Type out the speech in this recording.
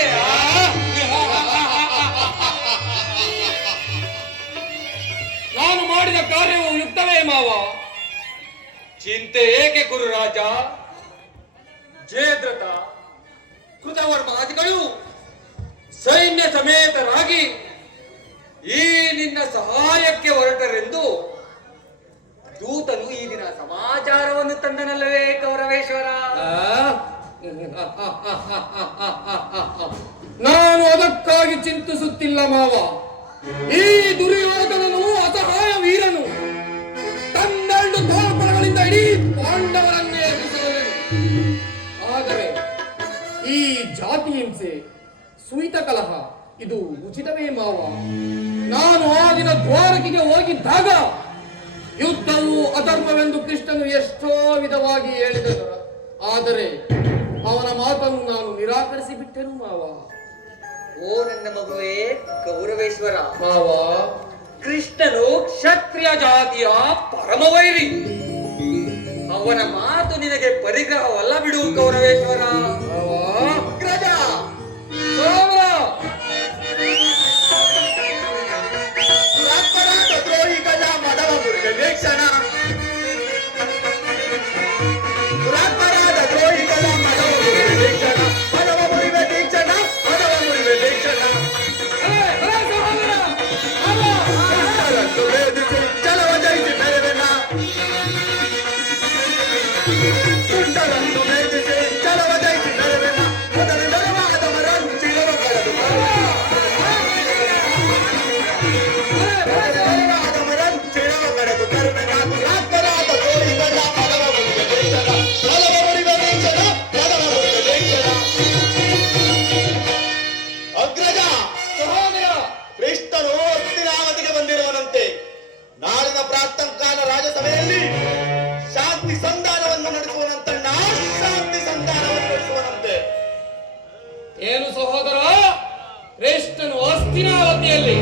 ನಾನು ಮಾಡಿದ ಕಾರ್ಯವು ಯುಕ್ತವೇ ಮಾವ? ಚಿಂತೆ ಏಕೆ ಗುರುರಾಜ? ಜಯದ್ರತ ಕೃತವರ್ಮಾದಿಗಳು ಸೈನ್ಯ ಸಮೇತರಾಗಿ ಈ ನಿನ್ನ ಸಹಾಯಕ್ಕೆ ನಾನು ಅದಕ್ಕಾಗಿ ಚಿಂತಿಸುತ್ತಿಲ್ಲ ಮಾವ. ಈ ದುರ್ಯೋಧನನು ಅಸಹಾಯ ವೀರನು. ತನ್ನೆರಡು ತೋರ್ಪಣಗಳಿಂದ ಇಡೀ ಪಾಂಡವರನ್ನೇ. ಆದರೆ ಈ ಜಾತಿ ಹಿಂಸೆ ಸುಯಿತ ಕಲಹ, ಇದು ಉಚಿತವೇ ಮಾವ. ನಾನು ಆಗಿನ ದ್ವಾರಕಿಗೆ ಹೋಗಿದ್ದಾಗ ಯುದ್ಧವು ಅಧರ್ಮವೆಂದು ಕೃಷ್ಣನು ಎಷ್ಟೋ ವಿಧವಾಗಿ ಹೇಳಿದನು ಆದರೆ ಅವನ ಮಾತನ್ನು ನಾನು ನಿರಾಕರಿಸಿ ಬಿಟ್ಟೆನು ಮಾವ. ಓ ನನ್ನ ಮಗುವೇ ಗೌರವೇಶ್ವರ. ಮಾವ. ಕೃಷ್ಣನು ಕ್ಷತ್ರಿಯ ಜಾತಿಯ ಪರಮವೈರಿ. ಅವನ ಮಾತು ನಿನಗೆ ಪರಿಗ್ರಹವಲ್ಲ ¡Sentadando de ಸಹೋದರ ಶ್ರೇಷ್ಠನು ಅಸ್ಥಿನಾವತಿಯಲ್ಲಿ